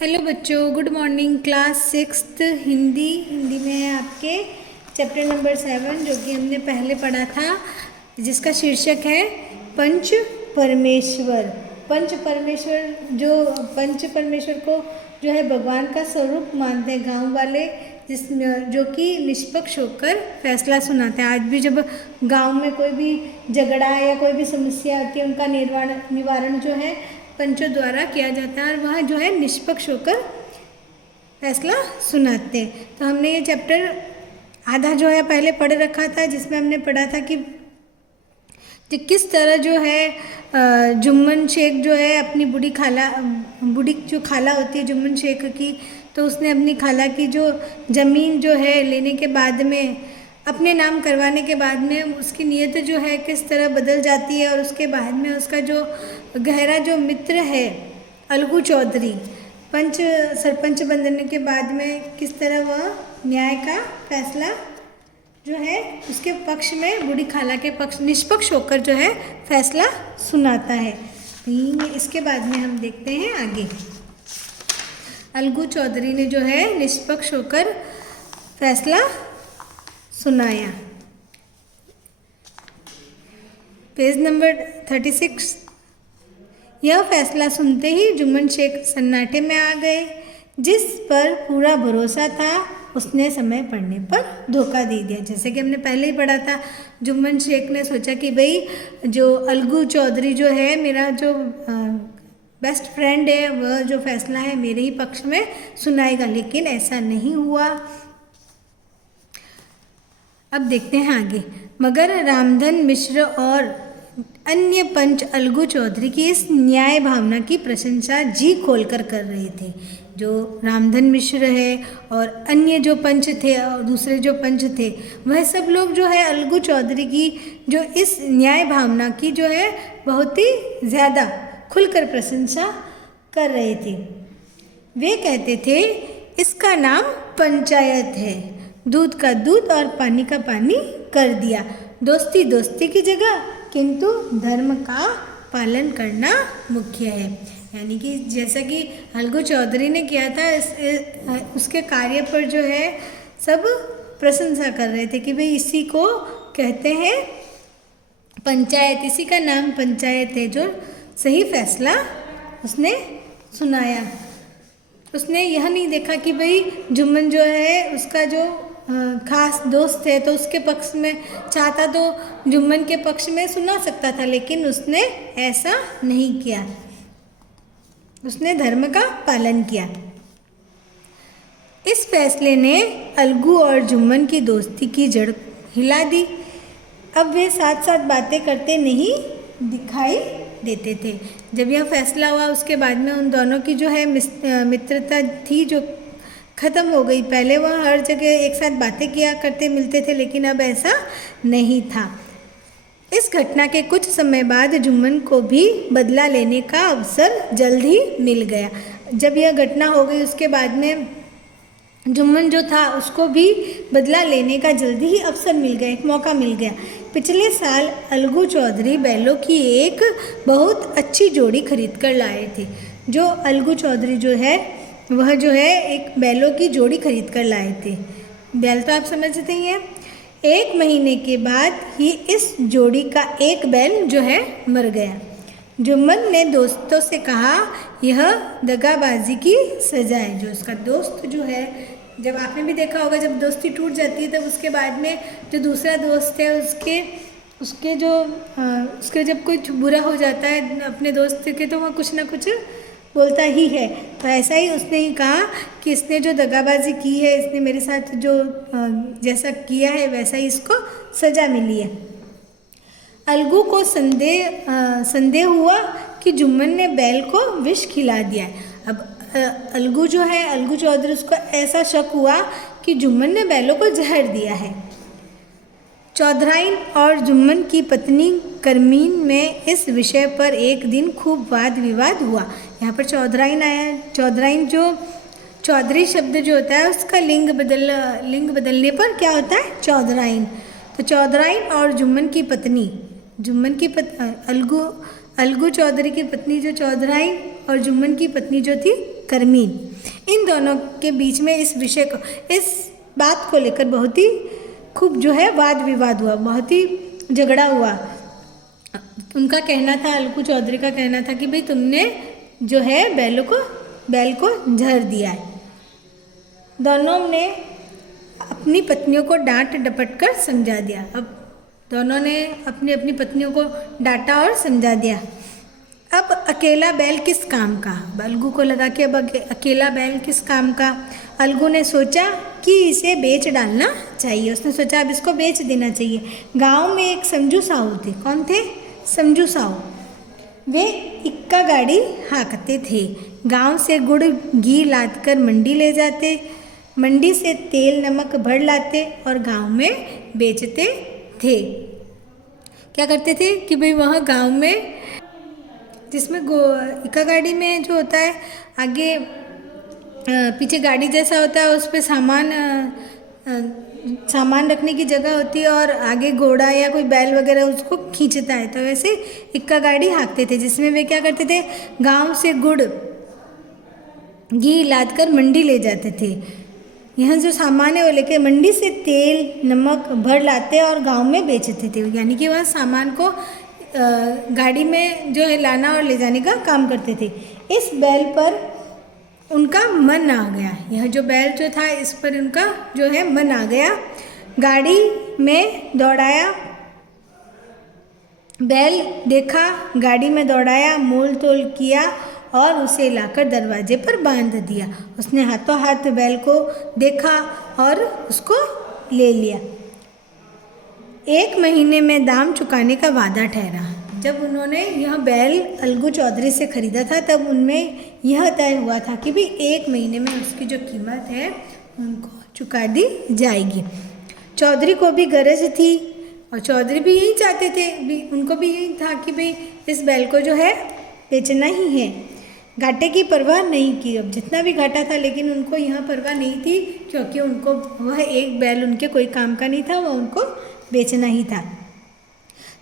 Hello बच्चों, good morning. Class 6th Hindi में है आपके चैप्टर नंबर 7 जो कि हमने पहले पढ़ा था, जिसका शीर्षक है पंच परमेश्वर। पंच परमेश्वर को जो है भगवान का स्वरूप मानते हैं गांव वाले, जो कि निष्पक्ष होकर फैसला सुनाते हैं। आज भी जब गांव में कोई भी झगड़ा या कोई भी समस्या आती है, उनका निवारण जो है पंचों द्वारा किया जाता है और वह जो है निष्पक्ष होकर फैसला सुनाते हैं। तो हमने ये चैप्टर आधा जो है पहले पढ़ रखा था, जिसमें हमने पढ़ा था कि किस तरह जो है जुम्मन शेख जो है अपनी बूढ़ी जो खाला होती है जुम्मन शेख की, तो उसने अपनी खाला की जो ज़मीन जो है लेने के बाद में, अपने नाम करवाने के बाद में उसकी नीयत जो है किस तरह बदल जाती है, और उसके बाद में उसका जो गहरा जो मित्र है अलगू चौधरी, सरपंच बनने के बाद में किस तरह वह न्याय का फैसला जो है उसके पक्ष में, बूढ़ी खाला के पक्ष निष्पक्ष होकर जो है फैसला सुनाता है। इसके बाद में हम देखते हैं आगे। अलगू चौधरी ने जो है निष्पक्ष होकर फैसला सुनाया। Page number 36। यह फैसला सुनते ही जुम्मन शेख सन्नाटे में आ गए। जिस पर पूरा भरोसा था उसने समय पड़ने पर धोखा दे दिया। जैसे कि हमने पहले ही पढ़ा था, जुम्मन शेख ने सोचा कि भाई जो अलगू चौधरी जो है मेरा जो बेस्ट फ्रेंड है, वह जो फैसला है मेरे ही पक्ष में सुनाएगा, लेकिन ऐसा नहीं हुआ। अब देखते हैं आगे। मगर रामधन मिश्र और अन्य पंच अलगू चौधरी की इस न्याय भावना की प्रशंसा जी खोलकर कर रहे थे। जो रामधन मिश्र है और अन्य जो पंच थे और दूसरे जो पंच थे, वह सब लोग जो है अलगू चौधरी की जो इस न्याय भावना की जो है बहुत ही ज़्यादा खुलकर प्रशंसा कर रहे थे। वे कहते थे इसका नाम पंचायत है, दूध का दूध और पानी का पानी कर दिया। दोस्ती दोस्ती की जगह, किंतु धर्म का पालन करना मुख्य है। यानी कि जैसा कि अलगू चौधरी ने किया था, उसके कार्य पर जो है सब प्रशंसा कर रहे थे कि भाई इसी को कहते हैं पंचायत, इसी का नाम पंचायत है। जो सही फैसला उसने सुनाया। उसने यह नहीं देखा कि भाई जुम्मन जो है उसका जो खास दोस्त है, तो उसके पक्ष में चाहता तो जुम्मन के पक्ष में सुना सकता था, लेकिन उसने ऐसा नहीं किया। उसने धर्म का पालन किया। इस फैसले ने अलगू और जुम्मन की दोस्ती की जड़ हिला दी। अब वे साथ साथ बातें करते नहीं दिखाई देते थे। जब यह फैसला हुआ उसके बाद में उन दोनों की जो है मित्रता थी जो ख़त्म हो गई। पहले वह हर जगह एक साथ बातें किया करते, मिलते थे, लेकिन अब ऐसा नहीं था। इस घटना के कुछ समय बाद जुम्मन को भी बदला लेने का अवसर जल्द ही मिल गया। जब यह घटना हो गई उसके बाद में जुम्मन जो था उसको भी बदला लेने का जल्दी ही अवसर मिल गया, एक मौका मिल गया। पिछले साल अलगू चौधरी बैलों की एक बहुत अच्छी जोड़ी खरीद कर लाए थे। जो अलगू चौधरी जो है वह जो है एक बैलों की जोड़ी खरीद कर लाए थे। बैल तो आप समझते ही हैं। 1 महीने के बाद ही इस जोड़ी का एक बैल जो है मर गया। जुम्मन ने दोस्तों से कहा यह दगाबाजी की सजा है। जो उसका दोस्त जो है, जब आपने भी देखा होगा जब दोस्ती टूट जाती है तब उसके बाद में जो दूसरा दोस्त है उसके जब कुछ बुरा हो जाता है अपने दोस्त के, तो वह कुछ ना कुछ बोलता ही है। तो ऐसा ही उसने ही कहा कि इसने जो दगाबाजी की है, इसने मेरे साथ जो जैसा किया है वैसा ही इसको सज़ा मिली है। अलगू को संदेह हुआ कि जुम्मन ने बैल को विष खिला दिया है। अब अलगू जो है, अलगू चौधरी, उसको ऐसा शक हुआ कि जुम्मन ने बैलों को जहर दिया है। चौधराइन और जुम्मन की पत्नी करमीन में इस विषय पर एक दिन खूब वाद विवाद हुआ। यहाँ पर चौधराइन आया। चौधराइन जो चौधरी शब्द जो होता है उसका लिंग बदलने पर क्या होता है? चौधराइन। तो चौधराइन और जुम्मन की पत्नी, अलगू चौधरी की पत्नी जो चौधराइन और जुम्मन की पत्नी जो थी करमीन, इन दोनों के बीच में इस विषय को, इस बात को लेकर बहुत ही खूब जो है वाद विवाद हुआ, बहुत ही झगड़ा हुआ। उनका कहना था, अलगू चौधरी का कहना था कि भाई तुमने जो है बैल को झर दिया है। दोनों ने अपनी पत्नियों को डांट डपट कर समझा दिया। अब दोनों ने अपनी अपनी पत्नियों को डांटा और समझा दिया। अब अकेला बैल किस काम का? अलगू को लगा कि अब अकेला बैल किस काम का। अलगू ने सोचा कि इसे बेच डालना चाहिए। उसने सोचा अब इसको बेच देना चाहिए। गांव में एक समझू साहू थे। कौन थे? समझू साहू। वे इक्का गाड़ी हाँकते थे। गांव से गुड़ घी लाद कर मंडी ले जाते, मंडी से तेल नमक भर लाते और गांव में बेचते थे। क्या करते थे कि भाई वहाँ गांव में, जिसमें इक्का गाड़ी में जो होता है आगे पीछे गाड़ी जैसा होता है, उस पर सामान रखने की जगह होती है और आगे घोड़ा या कोई बैल वगैरह उसको खींचता है। तो वैसे इक्का गाड़ी हाँकते थे, जिसमें वे क्या करते थे, गांव से गुड़ घी लाद कर मंडी ले जाते थे। यहाँ जो सामान है वो लेके मंडी से तेल नमक भर लाते और गांव में बेचते थे। यानी कि वह सामान को गाड़ी में जो है लाना और ले जाने का काम करते थे। इस बैल पर उनका मन आ गया। यह जो बैल जो था इस पर उनका जो है मन आ गया। गाड़ी में दौड़ाया, बैल देखा, गाड़ी में दौड़ाया, मोल तोल किया और उसे लाकर दरवाजे पर बांध दिया। उसने हाथों हाथ बैल को देखा और उसको ले लिया। 1 महीने में दाम चुकाने का वादा ठहरा। जब उन्होंने यह बैल अलगू चौधरी से ख़रीदा था तब उनमें यह तय हुआ था कि भी 1 महीने में उसकी जो कीमत है उनको चुका दी जाएगी। चौधरी को भी गरज थी और चौधरी भी यही चाहते थे, उनको भी यही था कि भाई इस बैल को जो है बेचना ही है। घाटे की परवाह नहीं की। अब जितना भी घाटा था लेकिन उनको यहाँ परवाह नहीं थी, क्योंकि उनको वह एक बैल उनके कोई काम का नहीं था, वह उनको बेचना ही था।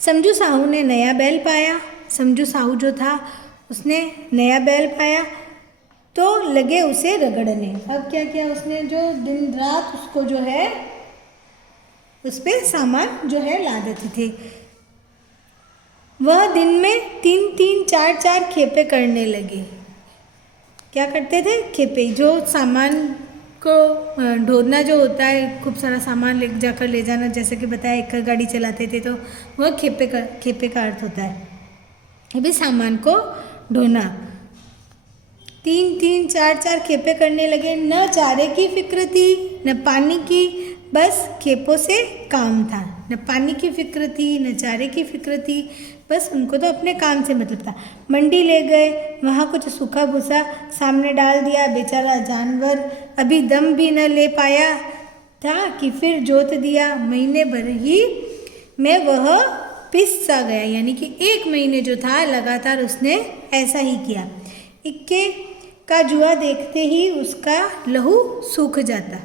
समझू साहू ने नया बैल पाया। समझू साहू जो था उसने नया बैल पाया तो लगे उसे रगड़ने। अब क्या किया उसने, जो दिन रात उसको जो है उस पर सामान जो है ला देते थे। वह दिन में 3-3 4-4 खेपे करने लगे। क्या करते थे? खेपे, जो सामान को ढोना जो होता है, खूब सारा सामान ले जाकर ले जाना, जैसे कि बताया एक गाड़ी चलाते थे तो वह खेपे का अर्थ होता है। अभी सामान को ढोना। 3-3 4-4 खेपे करने लगे। न चारे की फिक्र थी न पानी की, बस खेपों से काम था। न पानी की फिक्र थी न चारे की फिक्र थी, बस उनको तो अपने काम से मतलब था। मंडी ले गए, वहाँ कुछ सूखा भूसा सामने डाल दिया। बेचारा जानवर अभी दम भी न ले पाया था कि फिर जोत दिया। महीने भर ही में वह पिस सा गया। यानी कि 1 महीने जो था लगातार उसने ऐसा ही किया। इक्के का जुआ देखते ही उसका लहू सूख जाता।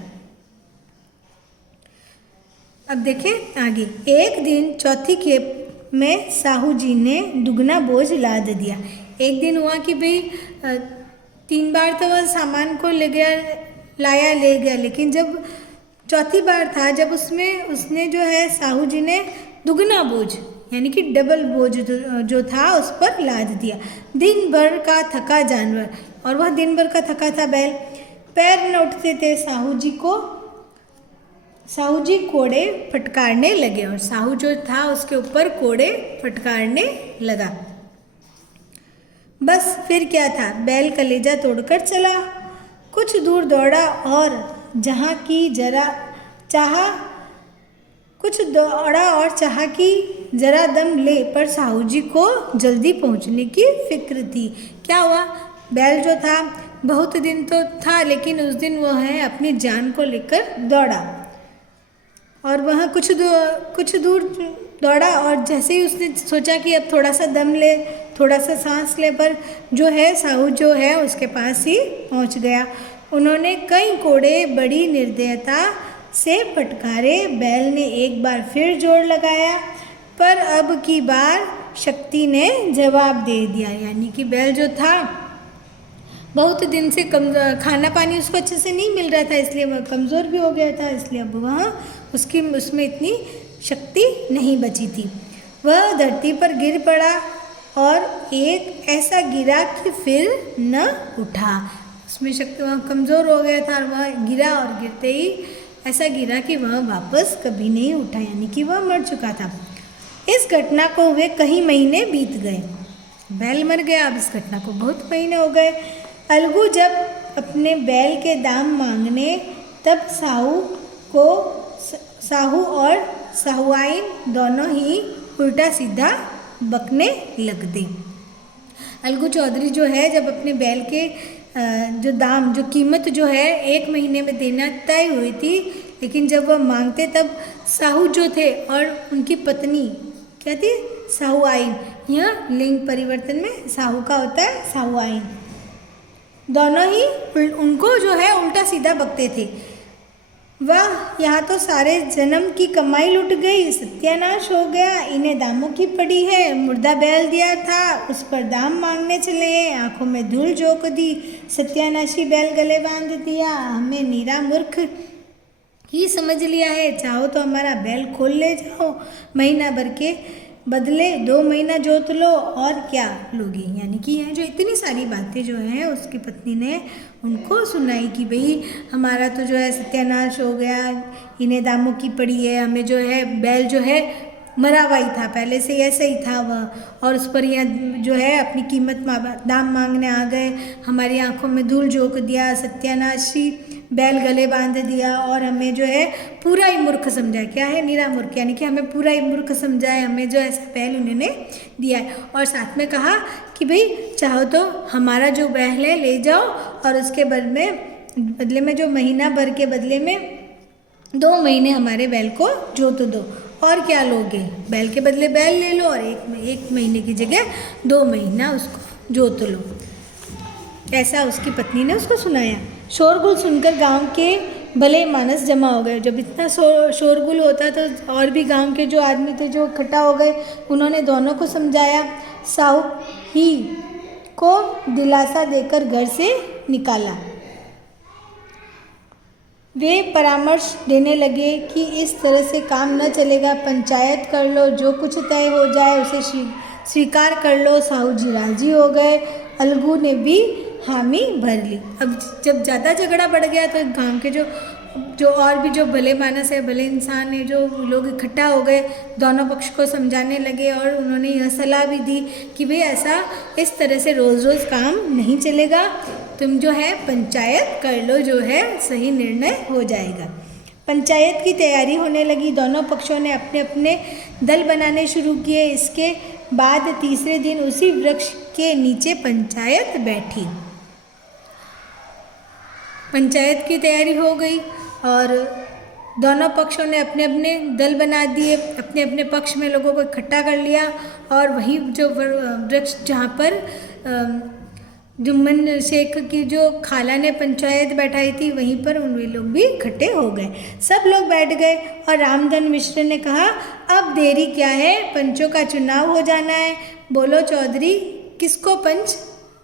अब देखें आगे। एक दिन चौथी खेप में साहू जी ने दुगना बोझ लाद दिया। एक दिन हुआ कि भाई 3 बार तो वह सामान को ले गया, लेकिन जब चौथी बार था जब उसने जो है साहू जी ने दुगना बोझ यानी कि डबल बोझ जो था उस पर लाद दिया। दिन भर का थका जानवर, और वह दिन भर का थका था बैल, पैर न उठते थे। साहू जी कोड़े फटकारने लगे और साहू जो था उसके ऊपर कोड़े फटकारने लगा। बस फिर क्या था, बैल कलेजा तोड़कर चला। कुछ दूर दौड़ा और चाहा कि जरा दम ले, पर साहू जी को जल्दी पहुंचने की फिक्र थी। क्या हुआ, बैल जो था बहुत दिन तो था लेकिन उस दिन वह है अपनी जान को लेकर दौड़ा और वह कुछ दूर दौड़ा और जैसे ही उसने सोचा कि अब थोड़ा सा दम ले, थोड़ा सा सांस ले, पर जो है साहू जो है उसके पास ही पहुंच गया। उन्होंने कई कोड़े बड़ी निर्दयता से फटकारे। बैल ने एक बार फिर जोर लगाया, पर अब की बार शक्ति ने जवाब दे दिया। यानी कि बैल जो था बहुत दिन से खाना पानी उसको अच्छे से नहीं मिल रहा था, इसलिए वह कमज़ोर भी हो गया था, इसलिए अब वह उसमें इतनी शक्ति नहीं बची थी। वह धरती पर गिर पड़ा और एक ऐसा गिरा कि फिर न उठा। उसमें शक्ति, वह कमज़ोर हो गया था और वह गिरा, और गिरते ही ऐसा गिरा कि वह वापस कभी नहीं उठा, यानी कि वह मर चुका था। इस घटना को हुए कई महीने बीत गए। बैल मर गया। अब इस घटना को बहुत महीने हो गए। अलगू जब अपने बैल के दाम मांगने, तब साहू और साहुआइन दोनों ही उल्टा सीधा बकने लग गए। अलगू चौधरी जो है, जब अपने बैल के जो कीमत जो है 1 महीने में देना तय हुई थी, लेकिन जब वह मांगते तब साहू जो थे और उनकी पत्नी क्या थी, साहुआइन, यह लिंग परिवर्तन में साहू का होता है साहुआइन, दोनों ही उनको जो है उल्टा सीधा बकते थे। वाह, यहाँ तो सारे जन्म की कमाई लुट गई, सत्यानाश हो गया, इन्हें दामों की पड़ी है। मुर्दा बैल दिया था, उस पर दाम मांगने चले हैं, आंखों में धूल झोंक दी, सत्यानाशी बैल गले बांध दिया, हमें नीरा मूर्ख ही समझ लिया है। चाहो तो हमारा बैल खोल ले जाओ, महीना भर के बदले 2 महीना जोत लो, और क्या लोगी। यानी कि यह जो इतनी सारी बातें जो हैं उसकी पत्नी ने उनको सुनाई कि भाई हमारा तो जो है सत्यानाश हो गया, इन्हें दामों की पड़ी है, हमें जो है बैल जो है मरा हुआ ही था, पहले से ऐसे ही था वह, और उस पर यह जो है अपनी कीमत दाम मांगने आ गए, हमारी आंखों में धूल झोंक दिया, सत्यानाशी बैल गले बांध दिया, और हमें जो है पूरा ही मूर्ख समझा। क्या है, नीरा मूर्ख, यानी कि हमें पूरा ही मूर्ख समझा है, हमें जो ऐसा बैल उन्होंने दिया है। और साथ में कहा कि भाई चाहो तो हमारा जो बैल है ले जाओ, और उसके बदले में जो महीना भर के बदले में 2 महीने हमारे बैल को जोत दो, और क्या लोगे, बैल के बदले बैल ले लो, और एक महीने की जगह 2 महीना उसको जोत लो। ऐसा उसकी पत्नी ने उसको सुनाया। शोरगुल सुनकर गांव के भले मानस जमा हो गए। जब इतना शोरगुल होता तो और भी गांव के जो आदमी थे जो इकट्ठा हो गए, उन्होंने दोनों को समझाया। साहू ही को दिलासा देकर घर से निकाला। वे परामर्श देने लगे कि इस तरह से काम न चलेगा, पंचायत कर लो, जो कुछ तय हो जाए उसे स्वीकार कर लो। साहू जी राजी हो गए। अलगू ने भी हामी भर ली। अब जब ज़्यादा झगड़ा बढ़ गया तो गांव के जो और भी जो भले मानस है, भले इंसान है, जो लोग इकट्ठा हो गए, दोनों पक्ष को समझाने लगे, और उन्होंने यह सलाह भी दी कि भाई ऐसा इस तरह से रोज़ रोज़ काम नहीं चलेगा, तुम जो है पंचायत कर लो, जो है सही निर्णय हो जाएगा। पंचायत की तैयारी होने लगी। दोनों पक्षों ने अपने अपने दल बनाने शुरू किए। इसके बाद तीसरे दिन उसी वृक्ष के नीचे पंचायत बैठी। पंचायत की तैयारी हो गई और दोनों पक्षों ने अपने अपने दल बना दिए, अपने अपने पक्ष में लोगों को इकट्ठा कर लिया, और वही जो वृक्ष जहाँ पर जुम्मन शेख की जो खाला ने पंचायत बैठाई थी, वहीं पर वे लोग भी इकट्ठे हो गए। सब लोग बैठ गए और रामधन मिश्र ने कहा, अब देरी क्या है, पंचों का चुनाव हो जाना है। बोलो चौधरी, किसको पंच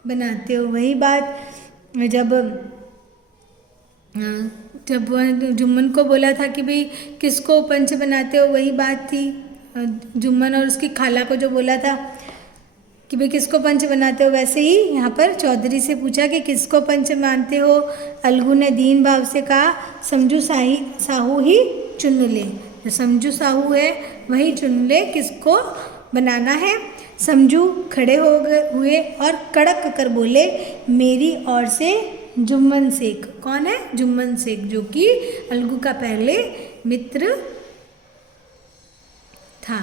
बनाते हो। वही बात जब वह जुम्मन को बोला था कि भाई किसको पंच बनाते हो, वही बात थी। जुम्मन और उसकी खाला को जो बोला था कि भाई किसको पंच बनाते हो, वैसे ही यहाँ पर चौधरी से पूछा कि किसको पंच मानते हो। अलगू ने दीन भाव से कहा, समझू साहू ही चुन ले, जो समझू साहू है वही चुन ले, किसको बनाना है। समझू खड़े हुए और कड़क कर बोले, मेरी ओर से जुम्मन शेख। कौन है? जुम्मन शेख, जो कि अलगू का पहले मित्र था,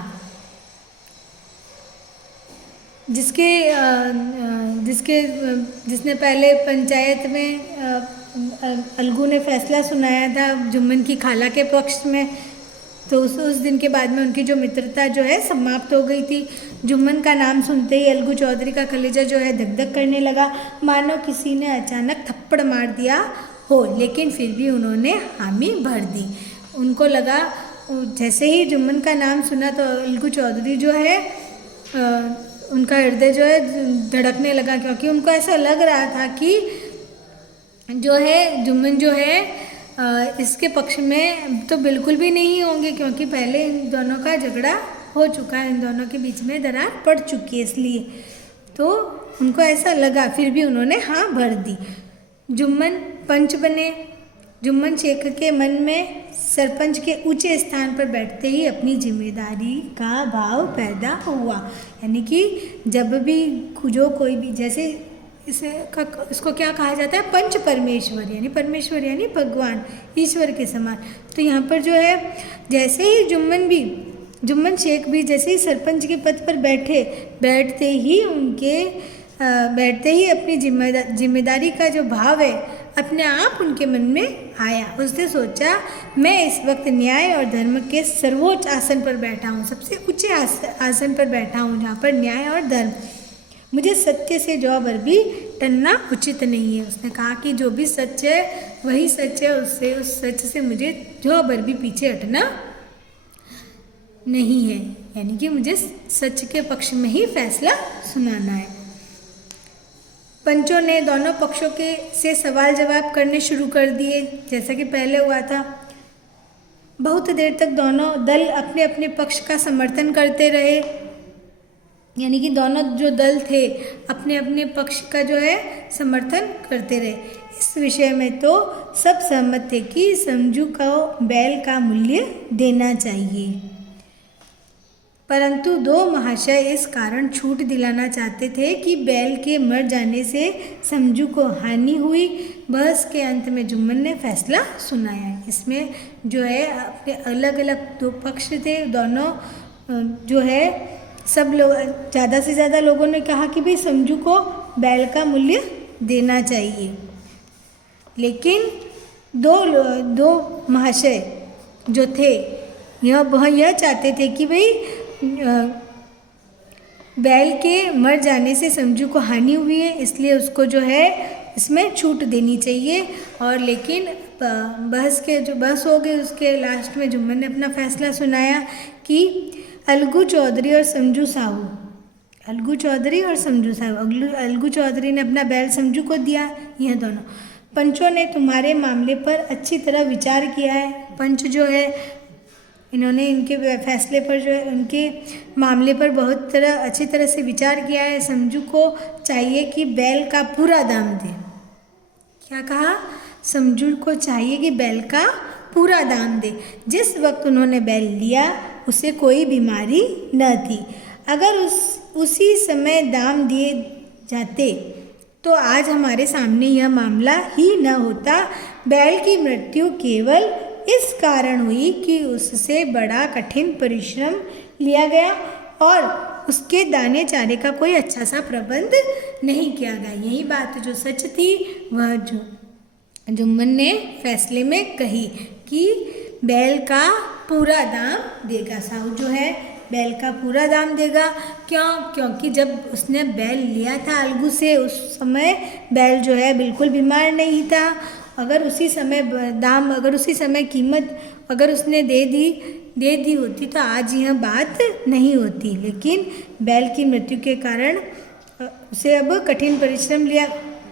जिसने पहले पंचायत में अलगू ने फैसला सुनाया था जुम्मन की खाला के पक्ष में। तो उस दिन के बाद में उनकी जो मित्रता जो है समाप्त हो गई थी। जुम्मन का नाम सुनते ही अलगू चौधरी का कलेजा जो है धक धक करने लगा, मानो किसी ने अचानक थप्पड़ मार दिया हो, लेकिन फिर भी उन्होंने हामी भर दी। उनको लगा, जैसे ही जुम्मन का नाम सुना तो अलगू चौधरी जो है उनका हृदय जो है धड़कने लगा, क्योंकि उनको ऐसा लग रहा था कि जो है जुम्मन जो है इसके पक्ष में तो बिल्कुल भी नहीं होंगे, क्योंकि पहले इन दोनों का झगड़ा हो चुका है, इन दोनों के बीच में दरार पड़ चुकी है, इसलिए तो उनको ऐसा लगा। फिर भी उन्होंने हाँ भर दी। जुम्मन पंच बने। जुम्मन शेख के मन में सरपंच के ऊंचे स्थान पर बैठते ही अपनी जिम्मेदारी का भाव पैदा हुआ। यानी कि जब भी जो कोई भी, जैसे इसको क्या कहा जाता है, पंच परमेश्वर, यानी परमेश्वर यानी भगवान, ईश्वर के समान। तो यहाँ पर जो है जैसे ही जुम्मन शेख भी जैसे ही सरपंच के पद पर बैठते ही अपनी जिम्मेदारी का जो भाव है अपने आप उनके मन में आया। उसने सोचा, मैं इस वक्त न्याय और धर्म के सर्वोच्च आसन पर बैठा हूँ, सबसे ऊंचे आसन पर बैठा हूँ जहाँ पर न्याय और धर्म, मुझे सत्य से जौ भर भी टलना उचित नहीं है। उसने कहा कि जो भी सच है वही सच है, उस सच से मुझे जौ भर भी पीछे हटना नहीं है, यानी कि मुझे सच के पक्ष में ही फैसला सुनाना है। पंचों ने दोनों पक्षों से सवाल जवाब करने शुरू कर दिए, जैसा कि पहले हुआ था। बहुत देर तक दोनों दल अपने अपने पक्ष का समर्थन करते रहे, यानी कि दोनों जो दल थे अपने अपने पक्ष का जो है समर्थन करते रहे। इस विषय में तो सब सहमत थे कि समझू को बैल का मूल्य देना चाहिए, परंतु दो महाशय इस कारण छूट दिलाना चाहते थे कि बैल के मर जाने से समझू को हानि हुई। बहस के अंत में जुम्मन ने फैसला सुनाया। इसमें जो है अपने अलग अलग दो पक्ष थे, दोनों जो है सब लोग, ज़्यादा से ज़्यादा लोगों ने कहा कि भाई समझू को बैल का मूल्य देना चाहिए, लेकिन दो महाशय जो थे वह यह चाहते थे कि भाई बैल के मर जाने से समझू को हानि हुई है, इसलिए उसको जो है इसमें छूट देनी चाहिए। और लेकिन बहस हो गई, उसके लास्ट में जुम्मन ने अपना फैसला सुनाया कि अलगू चौधरी और समझू साहू, अलगू चौधरी ने अपना बैल समझू को दिया। यह दोनों पंचों ने तुम्हारे मामले पर अच्छी तरह विचार किया है। पंच जो है इन्होंने इनके फैसले पर जो है उनके मामले पर बहुत अच्छी तरह से विचार किया है। समझू को चाहिए कि बैल का पूरा दाम दे। क्या कहा? समझू को चाहिए कि बैल का पूरा दाम दे। जिस वक्त उन्होंने बैल लिया उसे कोई बीमारी न थी। अगर उसी समय दाम दिए जाते तो आज हमारे सामने यह मामला ही न होता। बैल की मृत्यु केवल इस कारण हुई कि उससे बड़ा कठिन परिश्रम लिया गया और उसके दाने चारे का कोई अच्छा सा प्रबंध नहीं किया गया। यही बात जो सच थी वह जुम्मन ने फैसले में कही कि बैल का पूरा दाम देगा। साहू जो है बैल का पूरा दाम देगा। क्योंकि जब उसने बैल लिया था अलगू से उस समय बैल जो है बिल्कुल बीमार नहीं था। अगर उसी समय कीमत अगर उसने दे दी होती तो आज यह बात नहीं होती। लेकिन बैल की मृत्यु के कारण उसे अब कठिन परिश्रम लिया,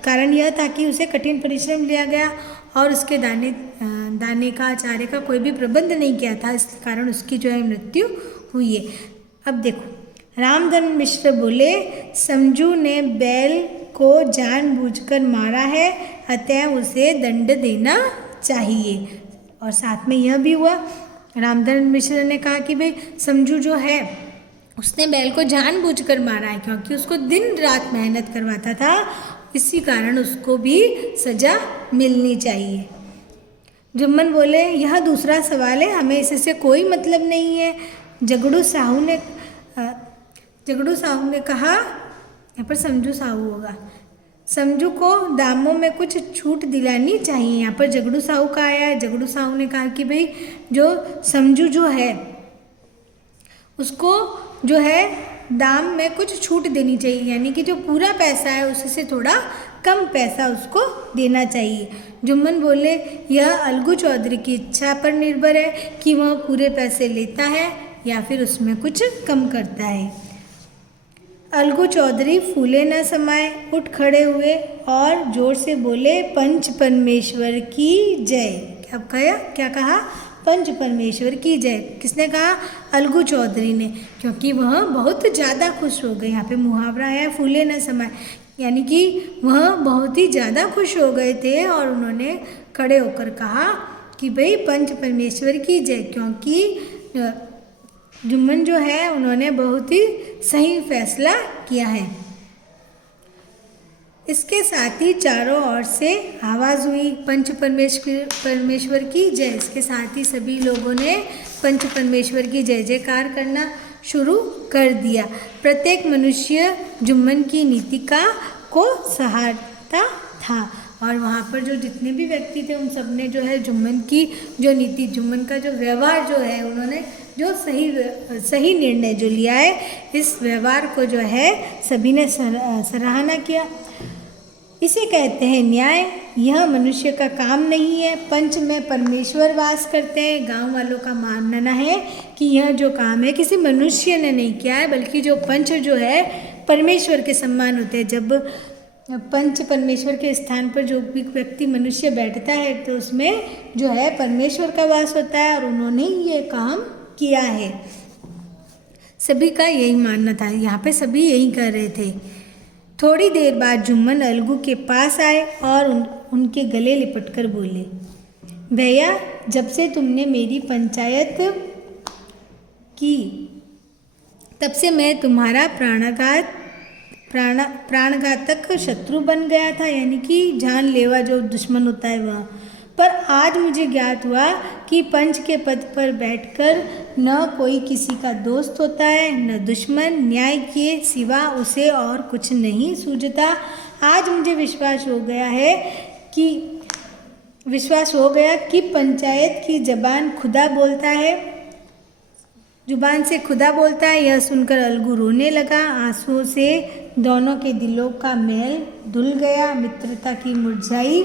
कारण यह था कि उसे कठिन परिश्रम लिया गया और उसके दाने का चारे का कोई भी प्रबंध नहीं किया था, इस कारण उसकी जो है मृत्यु हुई है। अब देखो रामधन मिश्र बोले, समझू ने बैल को जानबूझकर मारा है, अतः उसे दंड देना चाहिए। और साथ में यह भी हुआ, रामधन मिश्र ने कहा कि भाई समझू जो है उसने बैल को जानबूझकर मारा है, क्योंकि उसको दिन रात मेहनत करवाता था, इसी कारण उसको भी सजा मिलनी चाहिए। जुम्मन बोले, यह दूसरा सवाल है, हमें इससे कोई मतलब नहीं है। झगड़ू साहू ने कहा, यहाँ पर समझू साहू होगा, समझू को दामों में कुछ छूट दिलानी चाहिए। यहाँ पर झगड़ू साहू का आया है। झगड़ू साहू ने कहा कि भाई जो समझू जो है उसको जो है दाम में कुछ छूट देनी चाहिए, यानी कि जो पूरा पैसा है उससे थोड़ा कम पैसा उसको देना चाहिए। जुम्मन बोले, यह अलगू चौधरी की इच्छा पर निर्भर है कि वह पूरे पैसे लेता है या फिर उसमें कुछ कम करता है। अलगू चौधरी फूले न समाये उठ खड़े हुए और जोर से बोले, पंच परमेश्वर की जय। क्या कहा? पंच परमेश्वर की जय। किसने कहा? अलगू चौधरी ने, क्योंकि वह बहुत ज़्यादा खुश हो गए। यहाँ पे मुहावरा है फूले न समाये, यानी कि वह बहुत ही ज़्यादा खुश हो गए थे और उन्होंने खड़े होकर कहा कि भाई पंच परमेश्वर की जय, क्योंकि जुम्मन जो है उन्होंने बहुत ही सही फैसला किया है। इसके साथ ही चारों ओर से आवाज़ हुई, पंच परमेश्वर की जय। इसके साथ ही सभी लोगों ने पंच परमेश्वर की जय जयकार करना शुरू कर दिया। प्रत्येक मनुष्य जुम्मन की नीतिका को सराहता था और वहाँ पर जो जितने भी व्यक्ति थे उन सब ने जो है जुम्मन की जो नीति, जुम्मन का जो व्यवहार जो है, उन्होंने जो सही निर्णय जो लिया है, इस व्यवहार को जो है सभी ने सराहना किया। इसे कहते हैं न्याय। यह मनुष्य का काम नहीं है, पंच में परमेश्वर वास करते हैं। गांव वालों का मानना है कि यह जो काम है किसी मनुष्य ने नहीं किया है, बल्कि जो पंच जो है परमेश्वर के समान होते हैं। जब पंच परमेश्वर के स्थान पर जो भी व्यक्ति मनुष्य बैठता है तो उसमें जो है परमेश्वर का वास होता है और उन्होंने ही ये काम किया है। सभी का यही मानना था, यहाँ पे सभी यही कर रहे थे। थोड़ी देर बाद जुम्मन अलगू के पास आए और उनके गले लिपटकर बोले, भैया, जब से तुमने मेरी पंचायत की तब से मैं तुम्हारा प्राणघातक शत्रु बन गया था, यानी कि जानलेवा जो दुश्मन होता है वह। पर आज मुझे ज्ञात हुआ कि पंच के पद पर बैठकर न कोई किसी का दोस्त होता है न दुश्मन, न्याय के सिवा उसे और कुछ नहीं सूझता। आज मुझे विश्वास हो गया कि पंचायत की जुबान से खुदा बोलता है। यह सुनकर अलगू रोने लगा। आंसुओं से दोनों के दिलों का मैल धुल गया। मित्रता की मुरझाई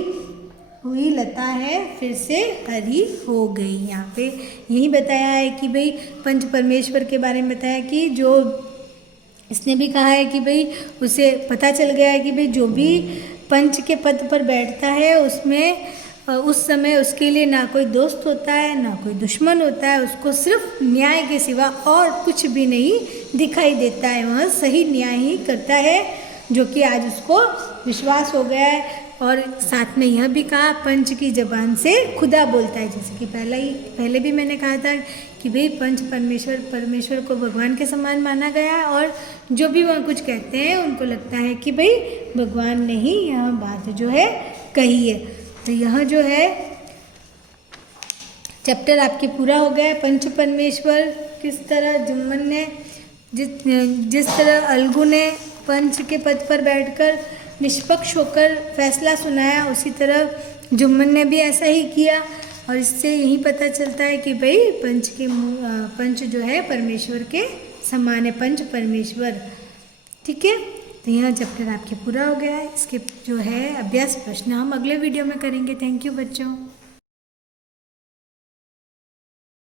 हुई लता है फिर से हरी हो गई। यहाँ पे यही बताया है कि भाई पंच परमेश्वर के बारे में बताया कि जो इसने भी कहा है कि भाई उसे पता चल गया है कि भाई जो भी पंच के पद पर बैठता है उसमें उस समय उसके लिए ना कोई दोस्त होता है ना कोई दुश्मन होता है, उसको सिर्फ न्याय के सिवा और कुछ भी नहीं दिखाई देता है। वह सही न्याय ही करता है, जो कि आज उसको विश्वास हो गया है। और साथ में यह भी कहा पंच की जबान से खुदा बोलता है, जैसे कि पहले भी मैंने कहा था कि भाई पंच परमेश्वर को भगवान के समान माना गया है और जो भी वह कुछ कहते हैं उनको लगता है कि भाई भगवान ने ही यह बात जो है कही है। तो यह जो है चैप्टर आपके पूरा हो गया है। पंच परमेश्वर किस तरह जुम्मन ने जिस तरह अलगू ने पंच के पद पर बैठकर निष्पक्ष होकर फैसला सुनाया, उसी तरह जुम्मन ने भी ऐसा ही किया। और इससे यही पता चलता है कि भाई पंच जो है परमेश्वर के समान है, पंच परमेश्वर। ठीक है, तो यह चैप्टर आपके पूरा हो गया है। इसके जो है अभ्यास प्रश्न हम अगले वीडियो में करेंगे। थैंक यू बच्चों।